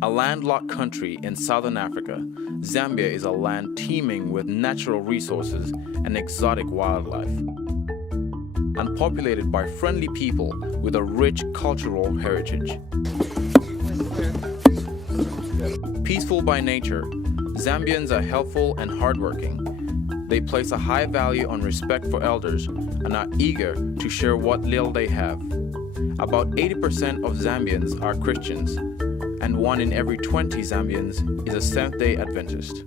A landlocked country in southern Africa, Zambia is a land teeming with natural resources and exotic wildlife, unpopulated by friendly people with a rich cultural heritage. Peaceful by nature, Zambians are helpful and hardworking. They place a high value on respect for elders and are eager to share what little they have. About 80% of Zambians are Christians, and 1 in every 20 Zambians is a Seventh-day Adventist.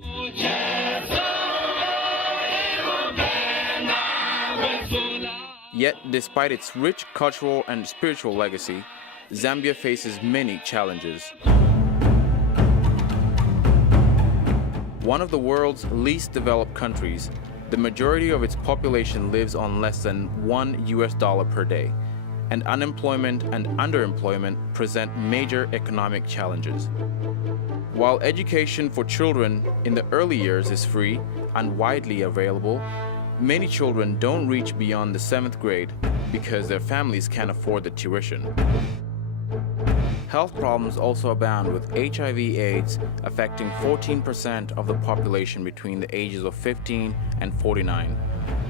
Yet, despite its rich cultural and spiritual legacy, Zambia faces many challenges. One of the world's least developed countries, the majority of its population lives on less than $1 per day, and unemployment and underemployment present major economic challenges. While education for children in the early years is free and widely available, many children don't reach beyond the 7th grade because their families can't afford the tuition. Health problems also abound, with HIV/AIDS affecting 14% of the population between the ages of 15 and 49,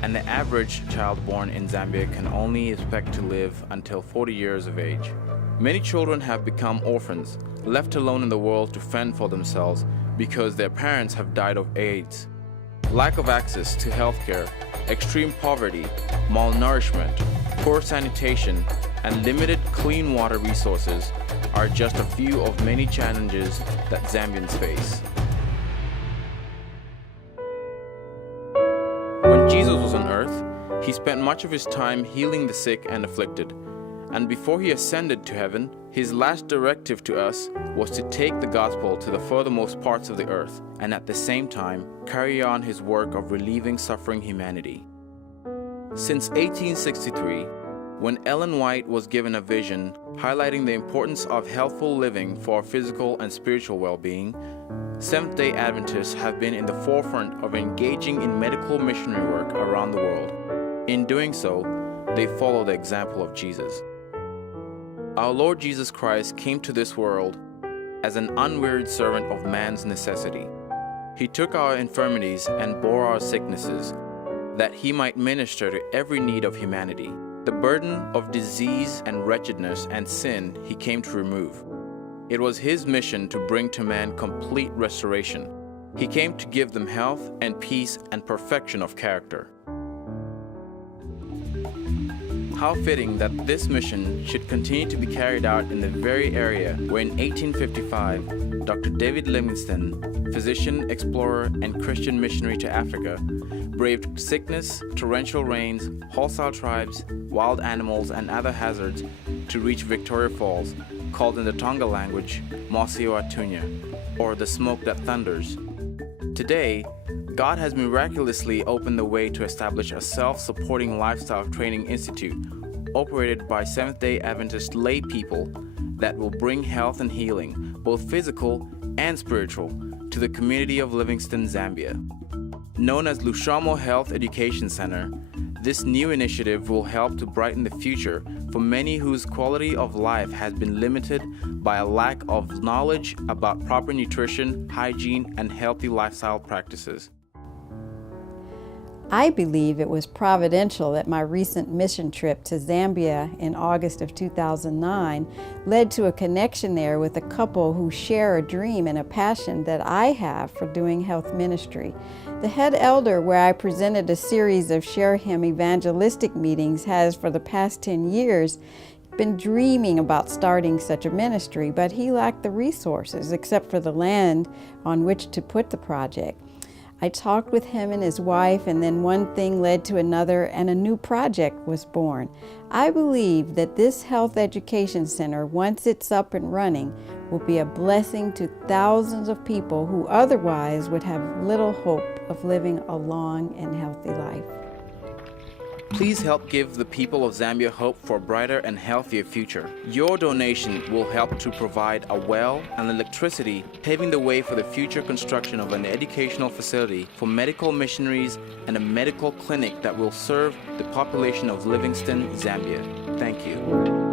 and the average child born in Zambia can only expect to live until 40 years of age. Many children have become orphans, left alone in the world to fend for themselves because their parents have died of AIDS. Lack of access to healthcare, extreme poverty, malnourishment, poor sanitation, and limited clean water resources are just a few of many challenges that Zambians face. When Jesus was on earth, he spent much of his time healing the sick and afflicted. And before he ascended to heaven, his last directive to us was to take the gospel to the furthermost parts of the earth, and at the same time, carry on his work of relieving suffering humanity. Since 1863, when Ellen White was given a vision highlighting the importance of healthful living for our physical and spiritual well-being, Seventh-day Adventists have been in the forefront of engaging in medical missionary work around the world. In doing so, they follow the example of Jesus. Our Lord Jesus Christ came to this world as an unwearied servant of man's necessity. He took our infirmities and bore our sicknesses, that he might minister to every need of humanity. The burden of disease and wretchedness and sin he came to remove. It was his mission to bring to man complete restoration. He came to give them health and peace and perfection of character. How fitting that this mission should continue to be carried out in the very area where in 1855, Dr. David Livingstone, physician, explorer, and Christian missionary to Africa, braved sickness, torrential rains, hostile tribes, wild animals, and other hazards to reach Victoria Falls, called in the Tonga language Mosio Atunya, or the smoke that thunders. Today, God has miraculously opened the way to establish a self-supporting lifestyle training institute operated by Seventh-day Adventist lay people that will bring health and healing, both physical and spiritual, to the community of Livingstone, Zambia. Known as Lushomo Health Education Center, this new initiative will help to brighten the future for many whose quality of life has been limited by a lack of knowledge about proper nutrition, hygiene, and healthy lifestyle practices. I believe it was providential that my recent mission trip to Zambia in August of 2009 led to a connection there with a couple who share a dream and a passion that I have for doing health ministry. The head elder, where I presented a series of Share Him evangelistic meetings, has for the past 10 years been dreaming about starting such a ministry, but he lacked the resources except for the land on which to put the project. I talked with him and his wife, and then one thing led to another, and a new project was born. I believe that this health education center, once it's up and running, will be a blessing to thousands of people who otherwise would have little hope of living a long and healthy life. Please help give the people of Zambia hope for a brighter and healthier future. Your donation will help to provide a well and electricity, paving the way for the future construction of an educational facility for medical missionaries and a medical clinic that will serve the population of Livingstone, Zambia. Thank you.